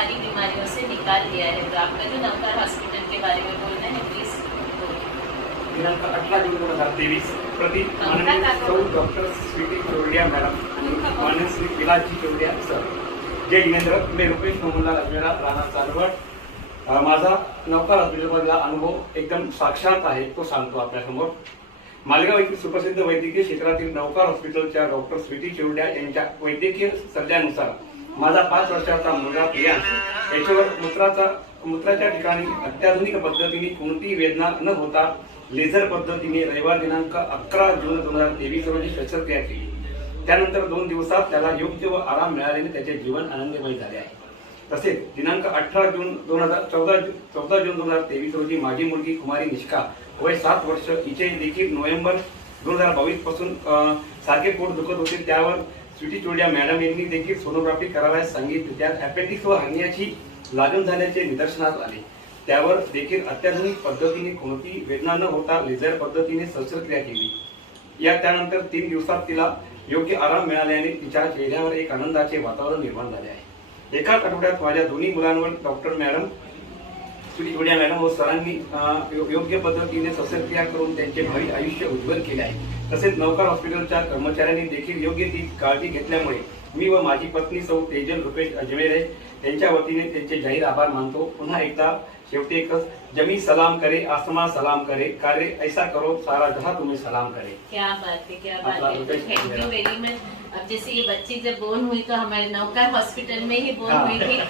सारी बीमारियों से निकाल लिया है। तो आपका जो नवकार हॉस्पिटल के बारे में बोलना है प्लीज। दिनांक 18 जून 2023 प्रति माननीय सौ डॉक्टर स्वीटी चौड़िया मॅडम आणि माननीय श्री पिलाजी चौड़िया सर, जय जिनेंद्र। मी रुपेश मोहनलाल अजमेरा, राहणार चालवट। माझा नवकार हॉस्पिटलमधला अनुभव एकदम साक्षात आहे, तो सांगतो आपल्यासमोर। मालेगाव येथील सुप्रसिद्ध वैद्यकीय क्षेत्रातील नवकार हॉस्पिटलच्या डॉक्टर स्वीटी चौड़िया यांच्या वैद्यकीय सल्ल्यानुसार माझा 5 वर्षाचा मुलगा प्रियांश याच्यावर मूत्राच्या ठिकाणी अत्याधुनिक पद्धतीने कोणतीही वेदना न होता लेझर पद्धतीने रविवार दिनांक 11 जून 2023 रोजी शस्त्रक्रिया केली। त्यानंतर 2 दिवसात त्याला योग्य व आराम मिळाल्याने त्याचे जीवन आनंदमय झाले आहे। तसेच दिनांक 14 जून 2023 रोजी माझी मुलगी कुमारी निष्का वय 7 वर्ष हिचे देखील नोव्हेंबर 2022 पासून सारखे पोट दुखत होते। त्यावर स्वीटी चौड़िया मॅडम यांनी देखील सोनोग्राफी करावयास सांगितली। त्यात अपेंडिक्स व हर्नियाची लागण झाल्याचे निदर्शनास आले। त्यावर देखील अत्याधुनिक पद्धतीने कोणतीही वेदना न होता लेझर पद्धतीने शस्त्रक्रिया केली। त्यानंतर 3 दिवसात तिला योग्य आराम मिळाल्याने तिच्या चेहऱ्यावर एक आनंदाचे वातावरण निर्माण झाले आहे। एकाच आठवड्यात माझ्या दोन्ही मुलांवर doctor madam Sweety Chordia madam व सरांनी योग्य पद्धतीने शस्त्रक्रिया करून त्यांचे भावी आयुष्य उज्ज्वल केले आहे। तसेच नवकार हॉस्पिटलच्या कर्मचाऱ्यांनी देखील योग्य ती काळजी घेतल्यामुळे मी व माझी पत्नी सौ तेजल रुपेश अजमेरे यांच्या वतीने त्यांचे जाहीर आभार मानतो। पुन्हा एकदा शेवटी एकच, जमी सलाम करे आसमां सलाम करे, कार्य ऐसा करो सारा जहां तुम्हें सलाम करे। क्या बात है, क्या बात है। Thank you very much. अब जैसे ये बच्ची जब बोर्न हुई तो हमारे नवकार हॉस्पिटल में ही बोर्न हुई थी।